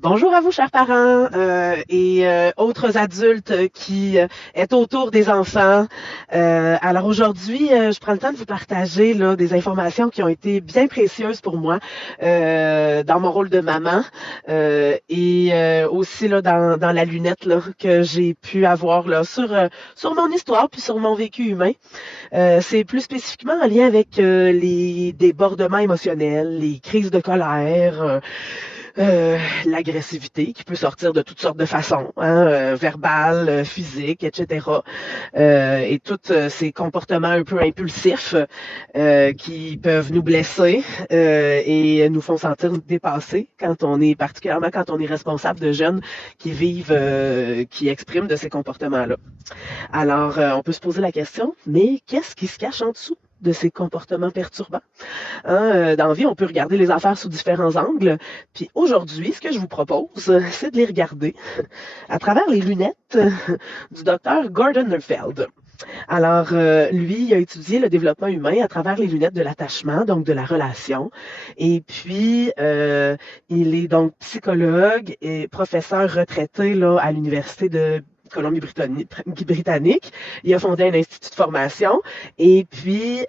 Bonjour à vous, chers parents et autres adultes qui êtes autour des enfants. Alors aujourd'hui, je prends le temps de vous partager là, des informations qui ont été bien précieuses pour moi dans mon rôle de maman et aussi là, dans la lunette là, que j'ai pu avoir là, sur mon histoire puis sur mon vécu humain. C'est plus spécifiquement en lien avec les débordements émotionnels, les crises de colère. L'agressivité qui peut sortir de toutes sortes de façons, hein, verbale, physique, etc. Et tous ces comportements un peu impulsifs qui peuvent nous blesser et nous font sentir dépassés particulièrement quand on est responsable de jeunes qui vivent, qui expriment de ces comportements-là. Alors, on peut se poser la question, mais qu'est-ce qui se cache en dessous de ces comportements perturbants? Hein, dans la vie, on peut regarder les affaires sous différents angles. Puis aujourd'hui, ce que je vous propose, c'est de les regarder à travers les lunettes du docteur Gordon Neufeld. Alors, lui, il a étudié le développement humain à travers les lunettes de l'attachement, donc de la relation. Et puis, il est donc psychologue et professeur retraité là, à l'Université de Colombie-Britannique. Il a fondé un institut de formation. Et puis,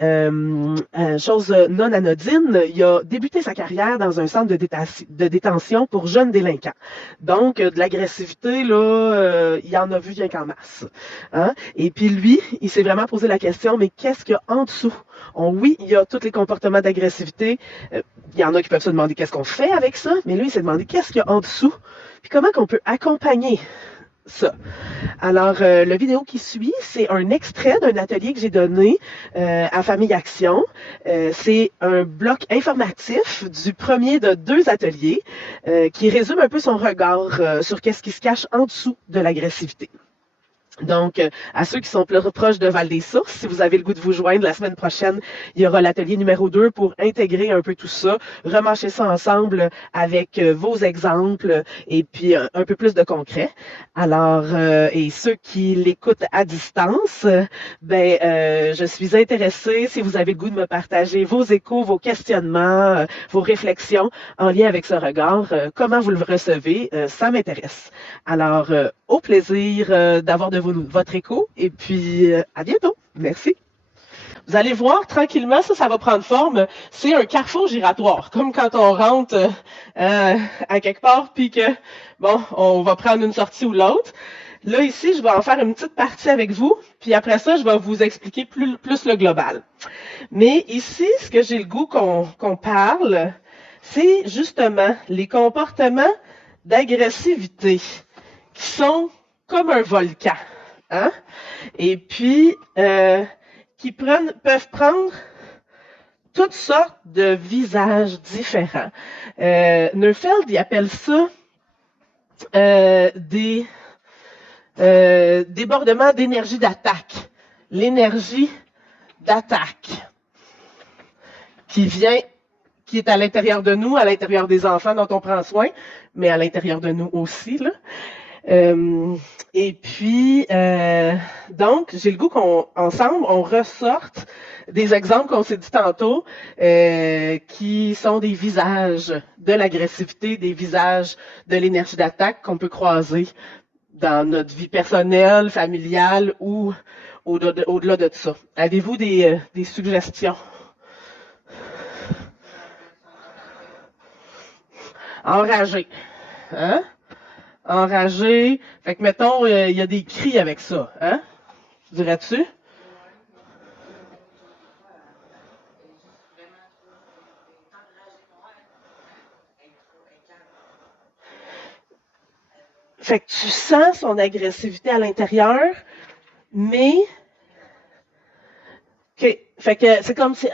chose non anodine, il a débuté sa carrière dans un centre de détention pour jeunes délinquants. Donc, de l'agressivité, là, il y en a vu rien qu'en masse. Hein? Et puis lui, il s'est vraiment posé la question, mais qu'est-ce qu'il y a en dessous? Oui, il y a tous les comportements d'agressivité. Il y en a qui peuvent se demander qu'est-ce qu'on fait avec ça, mais lui, il s'est demandé qu'est-ce qu'il y a en dessous, puis comment qu'on peut accompagner ça. Alors, la vidéo qui suit, c'est un extrait d'un atelier que j'ai donné à Famille Action. C'est un bloc informatif du premier de deux ateliers qui résume un peu son regard sur qu'est-ce qui se cache en dessous de l'agressivité. Donc, à ceux qui sont plus proches de Val-des-Sources, si vous avez le goût de vous joindre la semaine prochaine, il y aura l'atelier numéro 2 pour intégrer un peu tout ça, remâcher ça ensemble avec vos exemples et puis un peu plus de concret. Alors, et ceux qui l'écoutent à distance, je suis intéressée si vous avez le goût de me partager vos échos, vos questionnements, vos réflexions en lien avec ce regard. Comment vous le recevez, ça m'intéresse. Alors, au plaisir d'avoir de votre écho et puis à bientôt. Merci. Vous allez voir tranquillement, ça va prendre forme. C'est un carrefour giratoire, comme quand on rentre à quelque part puis que, bon, on va prendre une sortie ou l'autre. Là, ici, je vais en faire une petite partie avec vous, puis après ça, je vais vous expliquer plus le global. Mais ici, ce que j'ai le goût qu'on parle, c'est justement les comportements d'agressivité qui sont comme un volcan. Hein? Et puis, qui peuvent prendre toutes sortes de visages différents. Neufeld, il appelle ça des débordements d'énergie d'attaque. L'énergie d'attaque qui est à l'intérieur de nous, à l'intérieur des enfants dont on prend soin, mais à l'intérieur de nous aussi, là. Et puis, donc, j'ai le goût qu'ensemble, on ressorte des exemples qu'on s'est dit tantôt, qui sont des visages de l'agressivité, des visages de l'énergie d'attaque qu'on peut croiser dans notre vie personnelle, familiale ou au-delà de ça. Avez-vous des suggestions? Enragé. Hein? Enragé. Fait que, mettons, il y a des cris avec ça. Hein? Dirais-tu? Fait que tu sens son agressivité à l'intérieur, mais fait que c'est comme si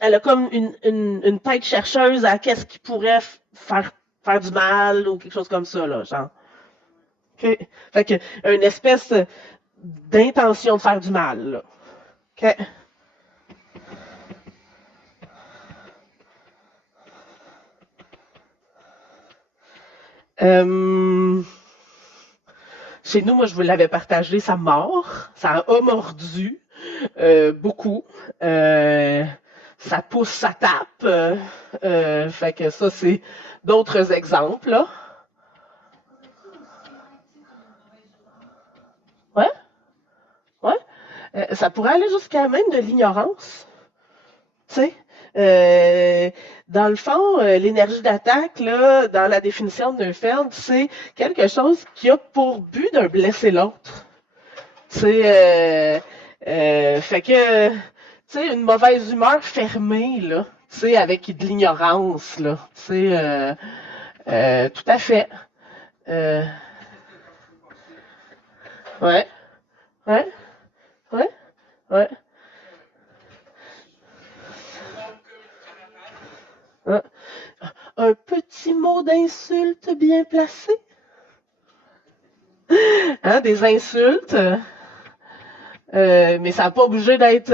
elle a comme une tête chercheuse à qu'est-ce qui pourrait faire du mal ou quelque chose comme ça, là, genre. Okay. Fait que une espèce d'intention de faire du mal, là. OK. Chez nous, moi, je vous l'avais partagé, ça mord, ça a mordu beaucoup. ça pousse, ça tape. Fait que ça, c'est d'autres exemples, là. Ouais, ouais. Ça pourrait aller jusqu'à même de l'ignorance. Tu sais, dans le fond, l'énergie d'attaque, là, dans la définition de Neufeld, c'est quelque chose qui a pour but de blesser l'autre. Tu sais, fait que, tu sais, une mauvaise humeur fermée, là, tu sais, avec de l'ignorance, là, tu sais, tout à fait. Euh, ouais, ouais, ouais, ouais. Hein. Un petit mot d'insulte bien placé. Hein, des insultes. Mais ça n'a pas obligé d'être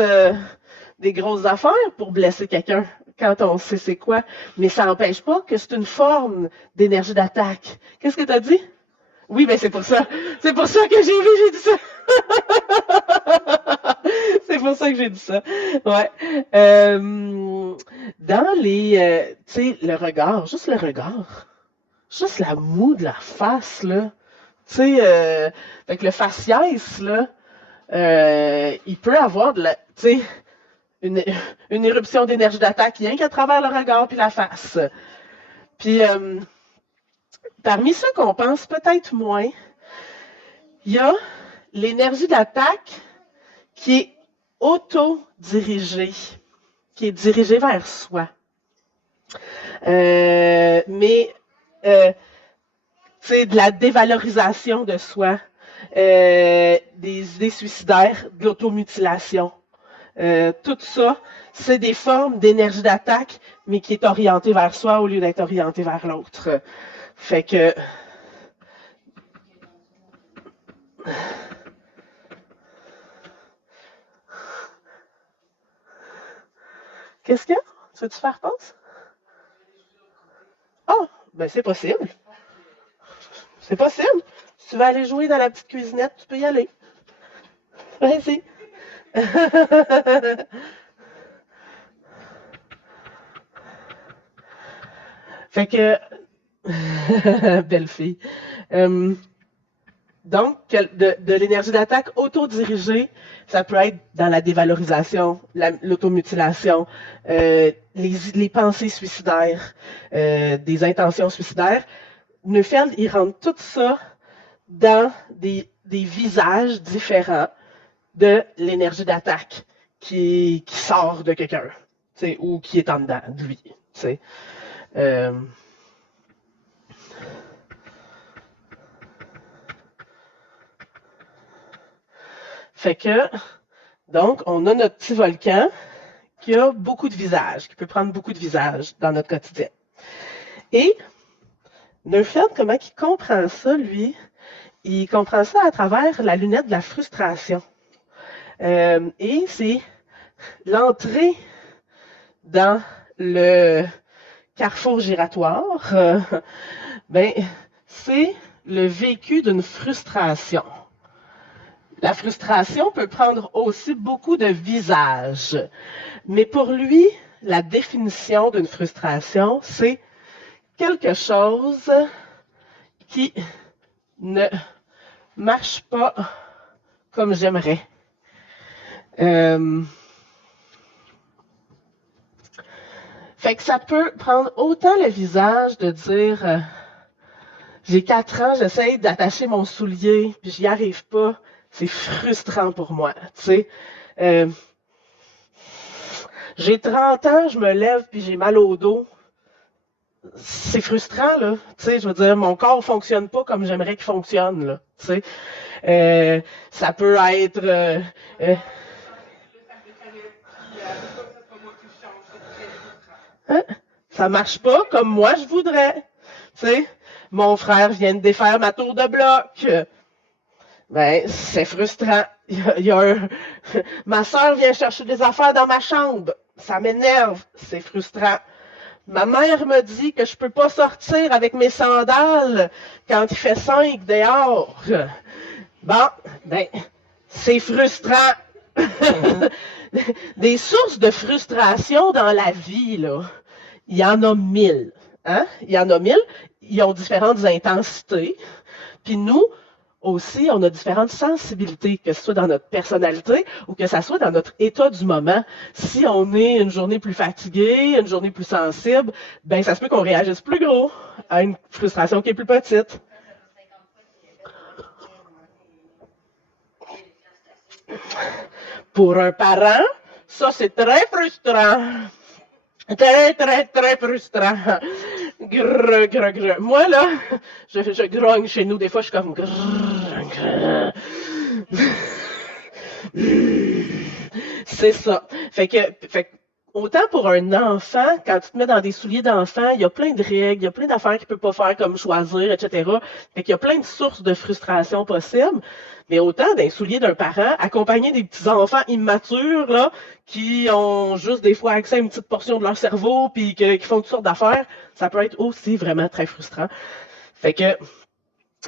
des grosses affaires pour blesser quelqu'un quand on sait c'est quoi. Mais ça n'empêche pas que c'est une forme d'énergie d'attaque. Qu'est-ce que tu as dit? Oui, ben c'est pour ça. C'est pour ça que j'ai dit ça. C'est pour ça que j'ai dit ça. Ouais. Dans les, tu sais, le regard, juste le regard, juste la moue de la face, là. Tu sais, avec le faciès, là, il peut avoir de la, tu sais, une, une éruption d'énergie d'attaque rien qu'à travers le regard puis la face. Puis, parmi ceux qu'on pense peut-être moins, il y a l'énergie d'attaque qui est auto-dirigée, qui est dirigée vers soi. Mais, tu sais, de la dévalorisation de soi, des idées suicidaires, de l'automutilation. Tout ça, c'est des formes d'énergie d'attaque, mais qui est orientée vers soi au lieu d'être orientée vers l'autre. Fait que... Qu'est-ce qu'il y a? Tu veux-tu faire pause? Ah, ben c'est possible. C'est possible. Si tu veux aller jouer dans la petite cuisinette, tu peux y aller. Vas-y. Fait que... Belle fille. Donc, de l'énergie d'attaque autodirigée, ça peut être dans la dévalorisation, l'automutilation, les pensées suicidaires, des intentions suicidaires. Neufeld, il rentre tout ça dans des visages différents de l'énergie d'attaque qui sort de quelqu'un, ou qui est en dedans de lui. Euh, Fait que, donc, on a notre petit volcan qui a beaucoup de visages, qui peut prendre beaucoup de visages dans notre quotidien. Et Neufeld, comment il comprend ça, lui? Il comprend ça à travers la lunette de la frustration. Et c'est l'entrée dans le carrefour giratoire, ben, c'est le vécu d'une frustration. La frustration peut prendre aussi beaucoup de visages. Mais pour lui, la définition d'une frustration, c'est quelque chose qui ne marche pas comme j'aimerais. Fait que ça peut prendre autant le visage de dire j'ai 4 ans, j'essaye d'attacher mon soulier, puis j'y arrive pas. C'est frustrant pour moi. Tu sais, j'ai 30 ans, je me lève puis j'ai mal au dos. C'est frustrant, là. Tu sais, je veux dire, mon corps fonctionne pas comme j'aimerais qu'il fonctionne, là. Tu sais, ça peut être... hein? Ça marche pas comme moi je voudrais. Tu sais, mon frère vient de défaire ma tour de bloc. Ben, c'est frustrant. Ma soeur vient chercher des affaires dans ma chambre. Ça m'énerve. C'est frustrant. Ma mère me dit que je peux pas sortir avec mes sandales quand il fait 5 dehors. Bon, ben, c'est frustrant. des sources de frustration dans la vie, là, il y en a 1000. Hein? Il y en a 1000. Ils ont différentes intensités. Puis nous, aussi, on a différentes sensibilités, que ce soit dans notre personnalité ou que ce soit dans notre état du moment. Si on est une journée plus fatiguée, une journée plus sensible, ben ça se peut qu'on réagisse plus gros à une frustration qui est plus petite. Pour un parent, ça c'est très frustrant. Très, très, très frustrant. Grrr, grrr, grrr. Moi, là, je grogne chez nous. Des fois, je suis comme grrr, grrr. C'est ça. Fait que, autant pour un enfant, quand tu te mets dans des souliers d'enfant, il y a plein de règles, il y a plein d'affaires qu'il ne peut pas faire comme choisir, etc. Fait qu'il y a plein de sources de frustration possibles. Mais autant dans les souliers d'un parent, accompagner des petits-enfants immatures, là, qui ont juste des fois accès à une petite portion de leur cerveau, puis qui font toutes sortes d'affaires, ça peut être aussi vraiment très frustrant. Fait que,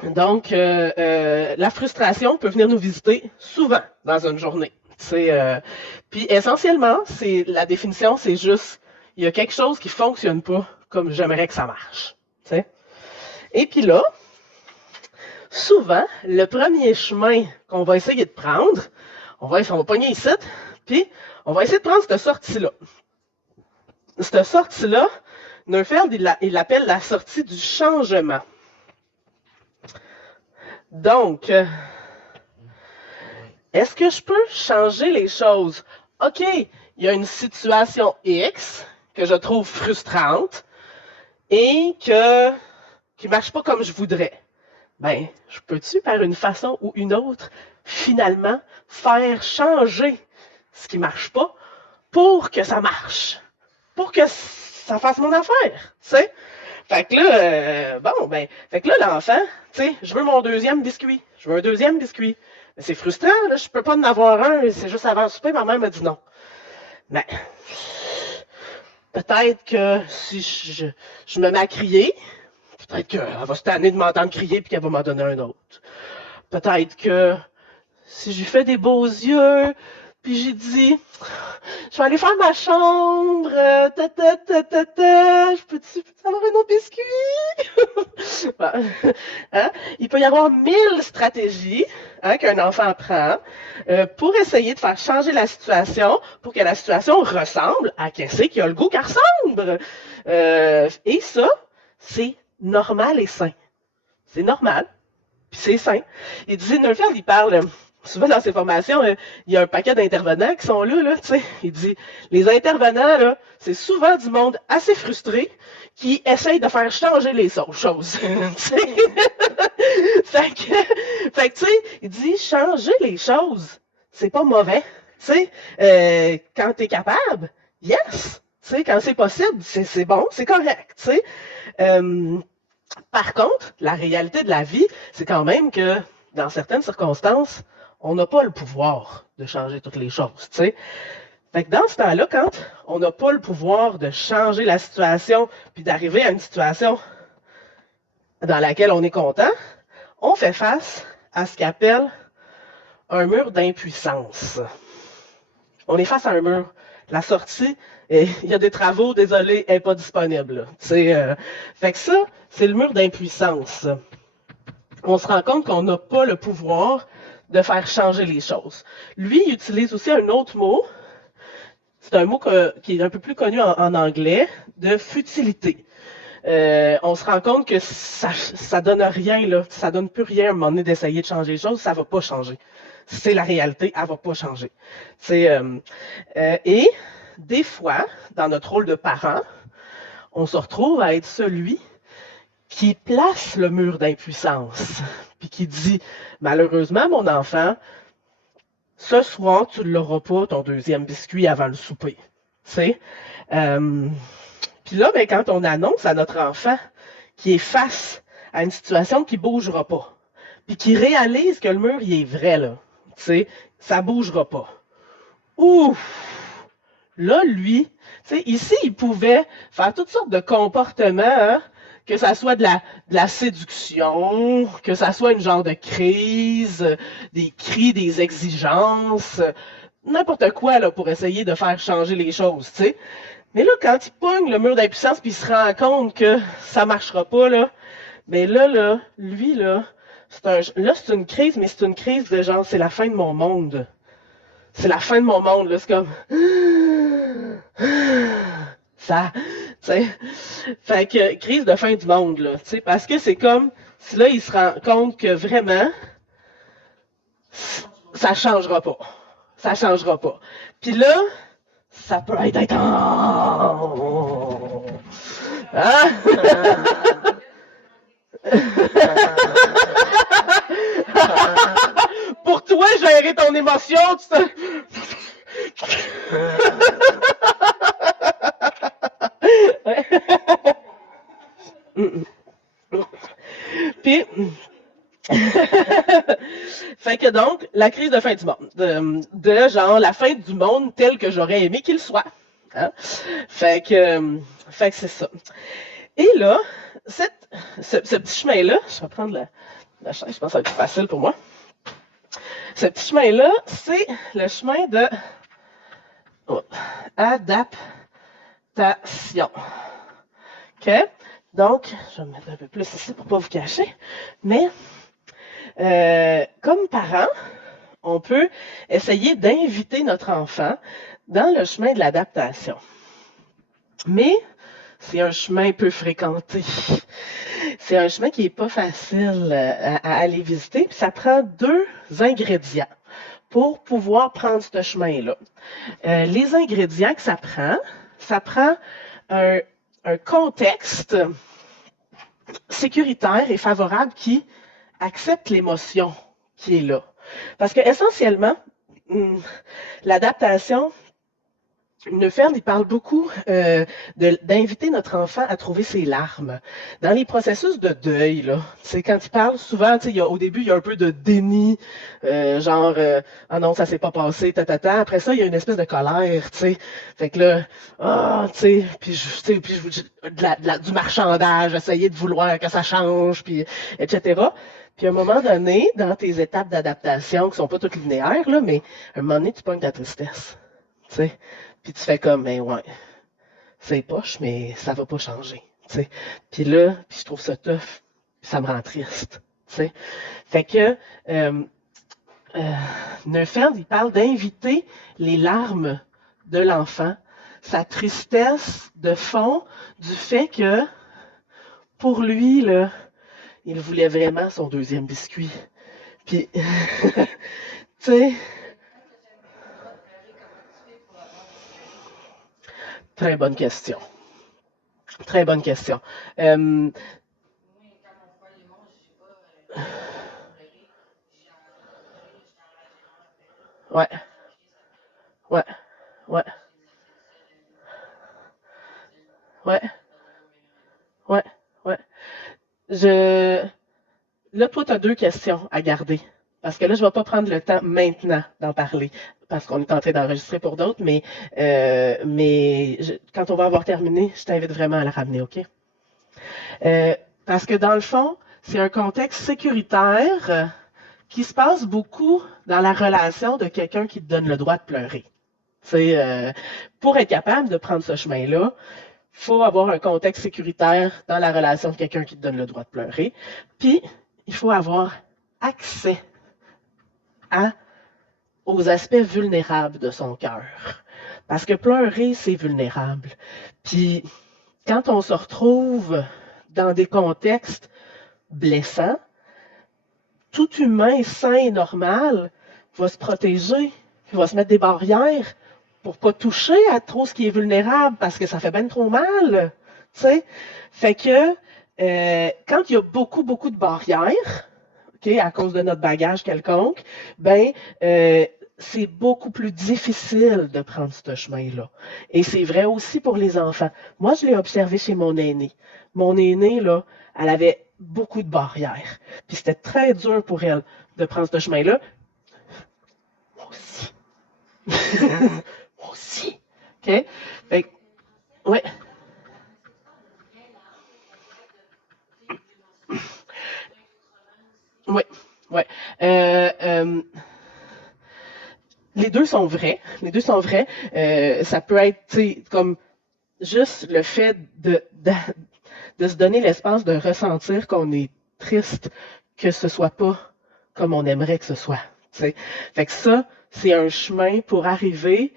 donc, la frustration peut venir nous visiter souvent dans une journée. Puis essentiellement, la définition, c'est juste, il y a quelque chose qui ne fonctionne pas comme j'aimerais que ça marche. T'sais. Et puis là, souvent, le premier chemin qu'on va essayer de prendre, on va pogner ici, puis on va essayer de prendre cette sortie-là. Cette sortie-là, Neufeld, il l'appelle la sortie du changement. Donc, est-ce que je peux changer les choses? OK, il y a une situation X que je trouve frustrante et qui ne marche pas comme je voudrais. Ben, je peux-tu, par une façon ou une autre, finalement, faire changer ce qui ne marche pas pour que ça marche? Pour que ça fasse mon affaire, tu sais? Fait que là, fait que là, l'enfant, tu sais, je veux mon deuxième biscuit. Je veux un deuxième biscuit. Mais c'est frustrant, là, je peux pas en avoir un, c'est juste avant le souper, ma mère m'a dit non. Mais, peut-être que si je me mets à crier, peut-être qu'elle va se tanner de m'entendre crier puis qu'elle va m'en donner un autre. Peut-être que si je lui fais des beaux yeux, puis j'ai dit, je vais aller faire ma chambre, je peux-tu avoir un autre biscuit? Hein? Il peut y avoir 1000 stratégies qu'un enfant prend pour essayer de faire changer la situation, pour que la situation ressemble à qu'est-ce qui a le goût qu'elle ressemble. Et ça, c'est normal et sain. C'est normal, puis c'est sain. Il dit, Neufeld, il parle... Souvent dans ces formations, il y a un paquet d'intervenants qui sont là, tu sais. Il dit, les intervenants, là, c'est souvent du monde assez frustré qui essaye de faire changer les choses. Fait que, tu sais, il dit, changer les choses, c'est pas mauvais. Tu sais, quand t'es capable, yes. Tu sais, quand c'est possible, c'est bon, c'est correct, tu sais. Par contre, la réalité de la vie, c'est quand même que, dans certaines circonstances, on n'a pas le pouvoir de changer toutes les choses, tu sais. Fait que dans ce temps-là, quand on n'a pas le pouvoir de changer la situation puis d'arriver à une situation dans laquelle on est content, on fait face à ce qu'appelle un mur d'impuissance. On est face à un mur. La sortie, il y a des travaux, désolé, elle n'est pas disponible. Fait que ça, c'est le mur d'impuissance. On se rend compte qu'on n'a pas le pouvoir de faire changer les choses. Lui, il utilise aussi un autre mot. C'est un mot qui est un peu plus connu en anglais, de futilité. On se rend compte que ça donne rien, là. Ça donne plus rien à un moment donné d'essayer de changer les choses. Ça va pas changer. C'est la réalité, elle va pas changer. Et des fois, dans notre rôle de parent, on se retrouve à être celui qui place le mur d'impuissance, puis qui dit, malheureusement, mon enfant, ce soir, tu ne l'auras pas, ton deuxième biscuit avant le souper. Puis là, ben, quand on annonce à notre enfant qui est face à une situation qui ne bougera pas, puis qui réalise que le mur, il est vrai, là, ça ne bougera pas. Ouf! Là, lui, ici, il pouvait faire toutes sortes de comportements, que ça soit de la séduction, que ça soit une genre de crise, des cris, des exigences. n'importe quoi là, pour essayer de faire changer les choses, tu sais. Mais là, quand il pogne le mur d'impuissance puis il se rend compte que ça marchera pas, là, mais là, lui, là, c'est une crise, mais c'est une crise de genre, c'est la fin de mon monde. C'est la fin de mon monde, là, c'est comme... Ça, tu sais. Fait que, crise de fin du monde, là, tu sais, parce que c'est comme, si là, il se rend compte que vraiment, ça changera pas. Ça changera pas. Puis là, ça peut être intense. Hein? Pour toi, gérer ton émotion, tu te... Puis, fait que donc, la crise de fin du monde, de genre la fin du monde tel que j'aurais aimé qu'il soit. Hein? Fait que c'est ça. Et là, ce petit chemin-là, je vais prendre la chaise, je pense que ça va être plus facile pour moi. Ce petit chemin-là, c'est le chemin de adaptation. OK? Donc, je vais me mettre un peu plus ici pour ne pas vous cacher. Mais, comme parents, on peut essayer d'inviter notre enfant dans le chemin de l'adaptation. Mais, c'est un chemin peu fréquenté. C'est un chemin qui n'est pas facile à aller visiter. Puis ça prend 2 ingrédients pour pouvoir prendre ce chemin-là. Les ingrédients que ça prend un contexte sécuritaire et favorable qui accepte l'émotion qui est là. Parce que essentiellement, l'adaptation, Neufeld, il parle beaucoup d'inviter notre enfant à trouver ses larmes. Dans les processus de deuil, là, quand il parle souvent, au début, il y a un peu de déni, genre ah non, ça s'est pas passé, tatata. Après ça, il y a une espèce de colère, tu sais. Fait que là, du marchandage, essayer de vouloir que ça change, puis etc. Puis à un moment donné, dans tes étapes d'adaptation, qui sont pas toutes linéaires, là, mais à un moment donné, tu pognes ta tristesse. Tu sais. Puis tu fais comme, ben ouais, c'est poche, mais ça va pas changer. T'sais. Puis là, puis je trouve ça tough, puis ça me rend triste. T'sais. Fait que Neufeld, il parle d'inviter les larmes de l'enfant, sa tristesse de fond du fait que pour lui, là, il voulait vraiment son 2e biscuit. Puis, tu sais, très bonne question. Très bonne question. Ouais, ouais, ouais, ouais, ouais, ouais. Je... Là, toi, tu as 2 questions à garder. Parce que là, je ne vais pas prendre le temps maintenant d'en parler, parce qu'on est en train d'enregistrer pour d'autres, mais quand on va avoir terminé, je t'invite vraiment à la ramener, OK? Parce que dans le fond, c'est un contexte sécuritaire qui se passe beaucoup dans la relation de quelqu'un qui te donne le droit de pleurer. Pour être capable de prendre ce chemin-là, il faut avoir un contexte sécuritaire dans la relation de quelqu'un qui te donne le droit de pleurer. Puis, il faut avoir accès aux aspects vulnérables de son cœur. Parce que pleurer, c'est vulnérable. Puis, quand on se retrouve dans des contextes blessants, tout humain sain et normal va se protéger, va se mettre des barrières pour pas toucher à trop ce qui est vulnérable parce que ça fait bien trop mal. T'sais? Fait que quand il y a beaucoup, beaucoup de barrières, okay, à cause de notre bagage quelconque, ben c'est beaucoup plus difficile de prendre ce chemin-là. Et c'est vrai aussi pour les enfants. Moi, je l'ai observé chez mon aînée. Mon aînée, là, elle avait beaucoup de barrières. Puis c'était très dur pour elle de prendre ce chemin-là. Moi aussi. Moi aussi. OK? Fait que, ouais. Oui, oui. Les 2 sont vrais. Les deux sont vrais. Ça peut être, tu sais, comme juste le fait de se donner l'espace de ressentir qu'on est triste, que ce soit pas comme on aimerait que ce soit. T'sais. Fait que ça, c'est un chemin pour arriver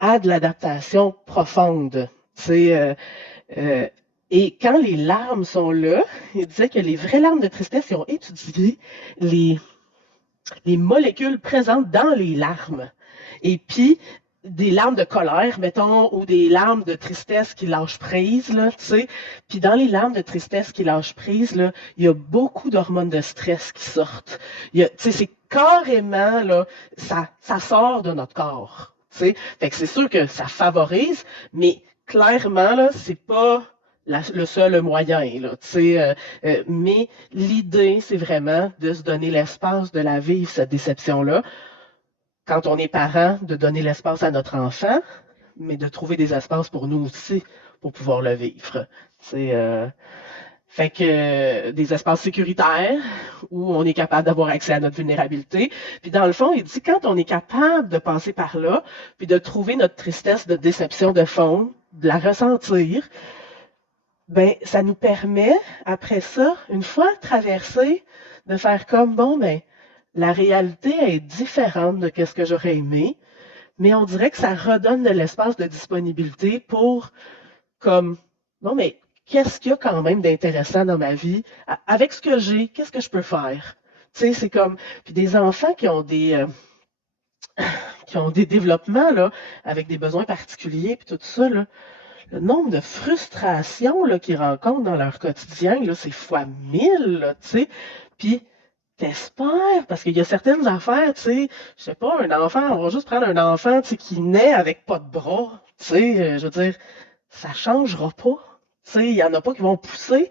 à de l'adaptation profonde. Euh, et quand les larmes sont là, il disait que les vraies larmes de tristesse, ils ont étudié les, les molécules présentes dans les larmes. Et puis, des larmes de colère, mettons, ou des larmes de tristesse qui lâchent prise, là, tu sais. Puis dans les larmes de tristesse qui lâchent prise, là, il y a beaucoup d'hormones de stress qui sortent. Tu sais, c'est carrément, là, ça sort de notre corps, tu sais. Fait que c'est sûr que ça favorise, mais clairement, là, c'est pas le seul moyen, là, tu sais. Mais l'idée, c'est vraiment de se donner l'espace de la vivre, cette déception-là, quand on est parent, de donner l'espace à notre enfant, mais de trouver des espaces pour nous aussi, pour pouvoir le vivre. Fait que des espaces sécuritaires où on est capable d'avoir accès à notre vulnérabilité. Puis dans le fond, il dit quand on est capable de passer par là, puis de trouver notre tristesse de déception de fond, de la ressentir, ben ça nous permet, après ça, une fois traversé, de faire comme, bon, ben, la réalité est différente de ce que j'aurais aimé, mais on dirait que ça redonne de l'espace de disponibilité pour, comme, non, mais qu'est-ce qu'il y a quand même d'intéressant dans ma vie? Avec ce que j'ai, qu'est-ce que je peux faire? Tu sais, c'est comme, puis des enfants qui ont des développements, là, avec des besoins particuliers, puis tout ça, là, le nombre de frustrations là, qu'ils rencontrent dans leur quotidien, là, c'est fois 1000, là, tu sais. Puis, t'espères, parce qu'il y a certaines affaires, tu sais, je sais pas, un enfant, on va juste prendre un enfant, tu sais, qui naît avec pas de bras, tu sais, je veux dire, ça changera pas. Tu sais, il y en a pas qui vont pousser,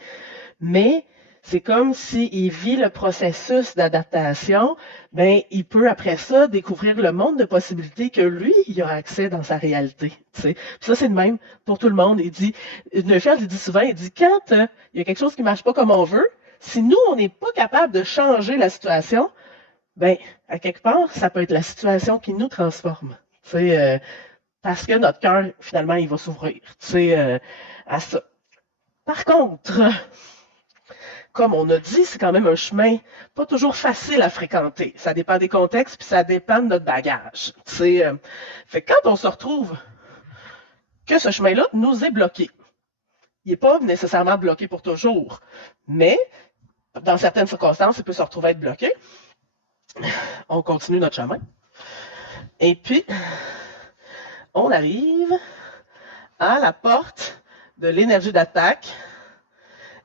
mais c'est comme s'il vit le processus d'adaptation, ben il peut après ça découvrir le monde de possibilités que lui, il a accès dans sa réalité. Tu sais. Puis ça, c'est le même pour tout le monde. Il dit, Neufeld, il dit souvent, il dit, quand il y a quelque chose qui ne marche pas comme on veut, si nous, on n'est pas capable de changer la situation, ben à quelque part, ça peut être la situation qui nous transforme. Tu sais, parce que notre cœur, finalement, il va s'ouvrir. Tu sais, à ça. Par contre, comme on a dit, c'est quand même un chemin pas toujours facile à fréquenter. Ça dépend des contextes, puis ça dépend de notre bagage. Fait que quand on se retrouve que ce chemin-là nous est bloqué, il n'est pas nécessairement bloqué pour toujours, mais dans certaines circonstances, il peut se retrouver être bloqué. On continue notre chemin. Et puis, on arrive à la porte de l'énergie d'attaque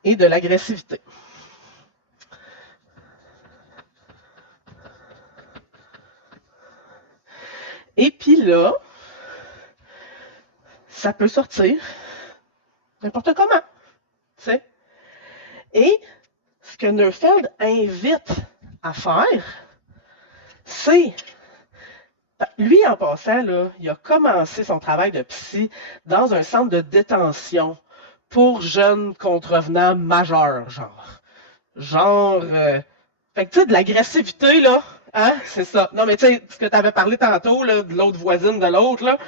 et de l'agressivité. Et puis là, ça peut sortir n'importe comment. T'sais. Et ce que Neufeld invite à faire, c'est, lui en passant, là, il a commencé son travail de psy dans un centre de détention pour jeunes contrevenants majeurs, genre, fait que tu sais, de l'agressivité, là, hein, c'est ça. Non, mais tu sais, ce que tu avais parlé tantôt, là, de l'autre voisine de l'autre, là,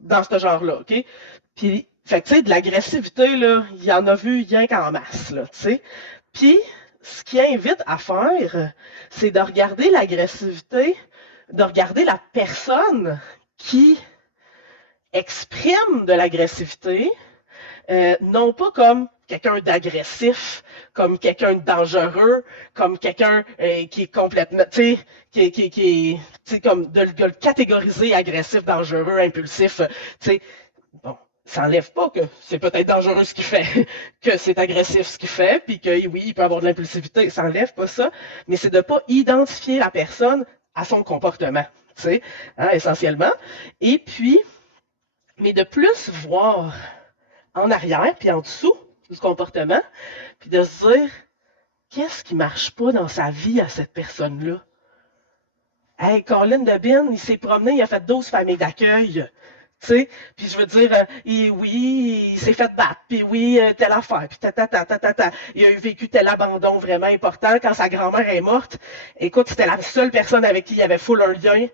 dans ce genre-là, OK? Puis, fait que tu sais, de l'agressivité, là, il y en a vu rien qu'en masse, là, tu sais. Puis, ce qu'il invite à faire, c'est de regarder l'agressivité, de regarder la personne qui exprime de l'agressivité, non pas comme quelqu'un d'agressif, comme quelqu'un de dangereux, comme quelqu'un qui est complètement, tu sais, qui est comme de le catégoriser agressif, dangereux, impulsif, tu sais, bon, ça n'enlève pas que c'est peut-être dangereux ce qu'il fait, que c'est agressif ce qu'il fait, puis que oui, il peut avoir de l'impulsivité, ça n'enlève pas ça, mais c'est de ne pas identifier la personne à son comportement, tu sais, hein, essentiellement, et puis, mais de plus voir en arrière, puis en dessous du comportement, puis de se dire, qu'est-ce qui ne marche pas dans sa vie à cette personne-là? Hey, Colin Debin, il s'est promené, il a fait 12 familles d'accueil. Tu sais, puis je veux dire, oui, il s'est fait battre, puis oui, telle affaire, puis il a eu vécu tel abandon vraiment important quand sa grand-mère est morte. Écoute, c'était la seule personne avec qui il avait full un lien.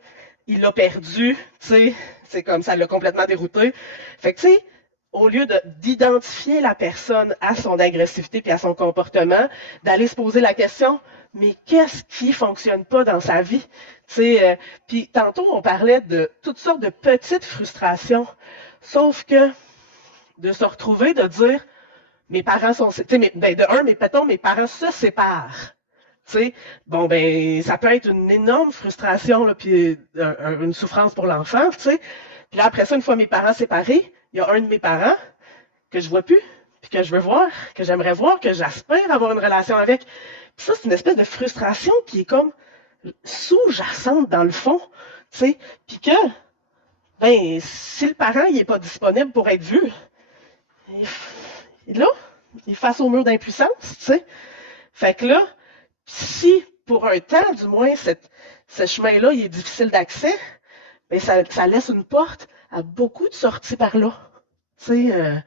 il l'a perdu, tu sais, c'est comme ça l'a complètement dérouté. Fait que, tu sais, au lieu d'identifier la personne à son agressivité puis à son comportement, d'aller se poser la question, mais qu'est-ce qui fonctionne pas dans sa vie? Puis tantôt, on parlait de toutes sortes de petites frustrations, sauf que de se retrouver, de dire, mes parents sont, tu sais, mes parents se séparent. T'sais, bon, ben, ça peut être une énorme frustration, là, puis une souffrance pour l'enfant, tu sais. Puis là, après ça, une fois mes parents séparés, il y a un de mes parents que je vois plus, puis que je veux voir, que j'aimerais voir, que j'espère avoir une relation avec. Puis ça, c'est une espèce de frustration qui est comme sous-jacente dans le fond, tu sais. Puis que, ben, si le parent, il est pas disponible pour être vu, là, il est face au mur d'impuissance, tu sais. Fait que là, si, pour un temps, du moins, ce chemin-là, il est difficile d'accès, bien, ça laisse une porte à beaucoup de sorties par là. Tu sais,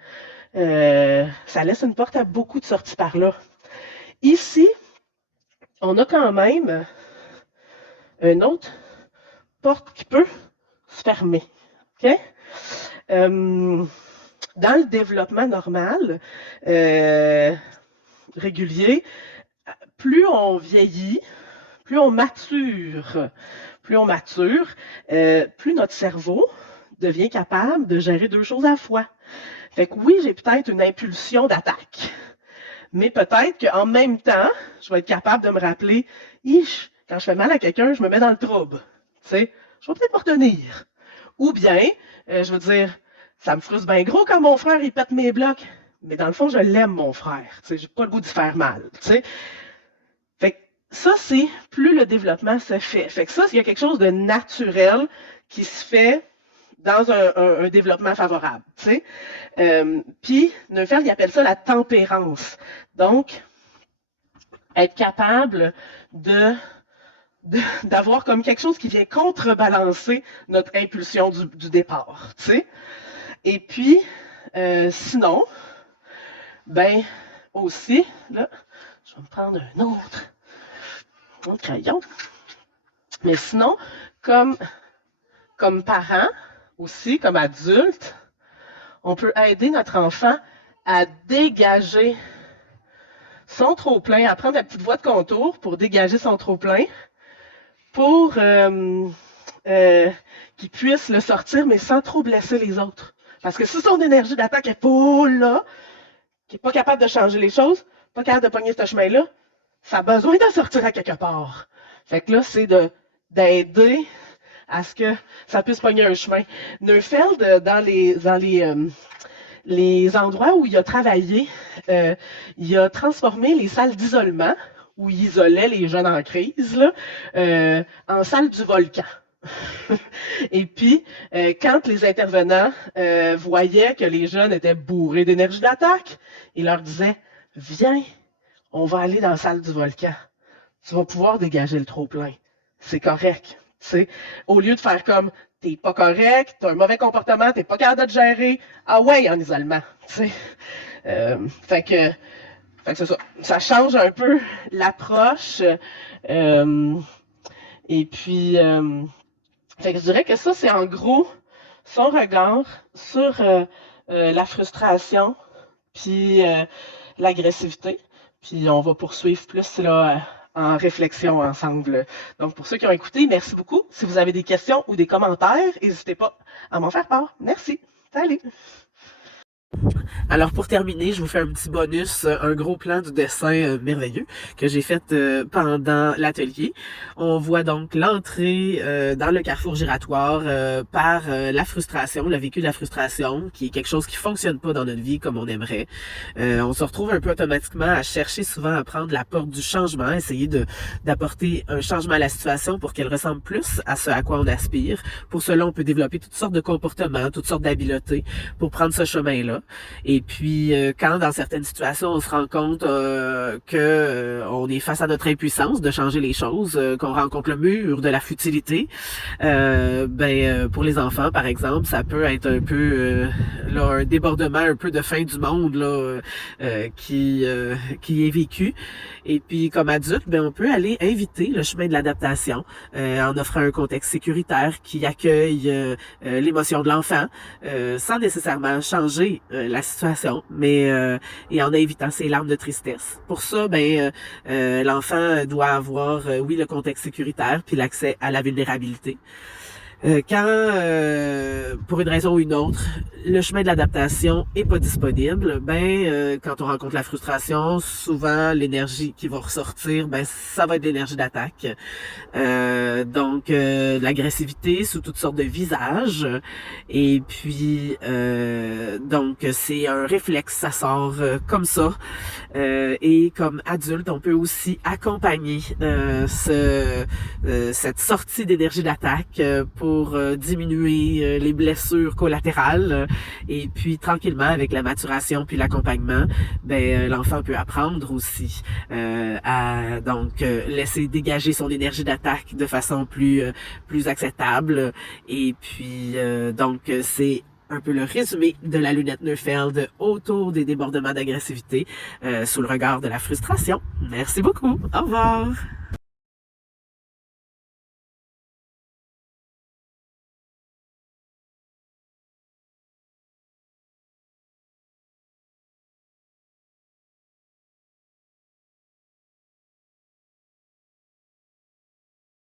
ça laisse une porte à beaucoup de sorties par là. Ici, on a quand même une autre porte qui peut se fermer. OK? Dans le développement normal, régulier, plus on vieillit, plus on mature, plus notre cerveau devient capable de gérer deux choses à la fois. Fait que oui, j'ai peut-être une impulsion d'attaque, mais peut-être qu'en même temps, je vais être capable de me rappeler, quand je fais mal à quelqu'un, je me mets dans le trouble. Tu sais, je vais peut-être me retenir. Ou bien, je veux dire, ça me frustre bien gros quand mon frère, il pète mes blocs. Mais dans le fond, je l'aime, mon frère. Tu sais, j'ai pas le goût d'y faire mal. Tu sais. Fait que ça, c'est plus le développement se fait. Fait que ça, il y a quelque chose de naturel qui se fait dans un développement favorable. Tu sais. Puis, Neufeld, il appelle ça la tempérance. Donc, être capable d'avoir comme quelque chose qui vient contrebalancer notre impulsion du départ. Tu sais. Et puis, sinon, ben aussi, là, je vais me prendre un autre crayon. Mais sinon, comme parent aussi, comme adulte, on peut aider notre enfant à dégager son trop-plein, à prendre la petite voie de contour pour dégager son trop-plein, pour qu'il puisse le sortir, mais sans trop blesser les autres. Parce que si son énergie d'attaque est pas là, qui n'est pas capable de changer les choses, pas capable de pogner ce chemin-là, ça a besoin d'en sortir à quelque part. Fait que là, c'est d'aider à ce que ça puisse pogner un chemin. Neufeld, dans les endroits où il a travaillé, il a transformé les salles d'isolement, où il isolait les jeunes en crise, là, en salles du volcan. Et puis, quand les intervenants voyaient que les jeunes étaient bourrés d'énergie d'attaque, il leur disait « Viens, on va aller dans la salle du volcan. Tu vas pouvoir dégager le trop-plein. C'est correct. » Tu sais, au lieu de faire comme « T'es pas correct, t'as un mauvais comportement, t'es pas capable de te gérer. » Ah ouais, en isolement. Tu sais. Fait que c'est ça. Ça change un peu l'approche. Et puis... Fait que je dirais que ça, c'est en gros son regard sur la frustration puis l'agressivité. Puis on va poursuivre plus là, en réflexion ensemble. Donc, pour ceux qui ont écouté, merci beaucoup. Si vous avez des questions ou des commentaires, n'hésitez pas à m'en faire part. Merci. Salut! Alors pour terminer, je vous fais un petit bonus, un gros plan du dessin merveilleux que j'ai fait pendant l'atelier. On voit donc l'entrée dans le carrefour giratoire par la frustration, le vécu de la frustration, qui est quelque chose qui fonctionne pas dans notre vie comme on aimerait. On se retrouve un peu automatiquement à chercher souvent à prendre la porte du changement, essayer d'apporter un changement à la situation pour qu'elle ressemble plus à ce à quoi on aspire. Pour cela, on peut développer toutes sortes de comportements, toutes sortes d'habiletés pour prendre ce chemin-là. ça. Et puis, quand dans certaines situations, on se rend compte que on est face à notre impuissance de changer les choses, qu'on rencontre le mur de la futilité, pour les enfants, par exemple, ça peut être un peu là, un débordement un peu de fin du monde là, qui est vécu. Et puis, comme adulte, on peut aller inviter le chemin de l'adaptation en offrant un contexte sécuritaire qui accueille l'émotion de l'enfant, sans nécessairement changer la situation, mais et en évitant ses larmes de tristesse. Pour ça, l'enfant doit avoir, oui, le contexte sécuritaire, puis l'accès à la vulnérabilité. Quand, pour une raison ou une autre, le chemin de l'adaptation est pas disponible, quand on rencontre la frustration, souvent l'énergie qui va ressortir, ça va être l'énergie d'attaque. L'agressivité sous toutes sortes de visages. Et puis, c'est un réflexe, ça sort comme ça. Et comme adulte, on peut aussi accompagner cette sortie d'énergie d'attaque pour diminuer les blessures collatérales. Et puis, tranquillement, avec la maturation puis l'accompagnement, l'enfant peut apprendre aussi à laisser dégager son énergie d'attaque de façon plus acceptable. Et puis, c'est un peu le résumé de la lunette Neufeld autour des débordements d'agressivité sous le regard de la frustration. Merci beaucoup. Au revoir.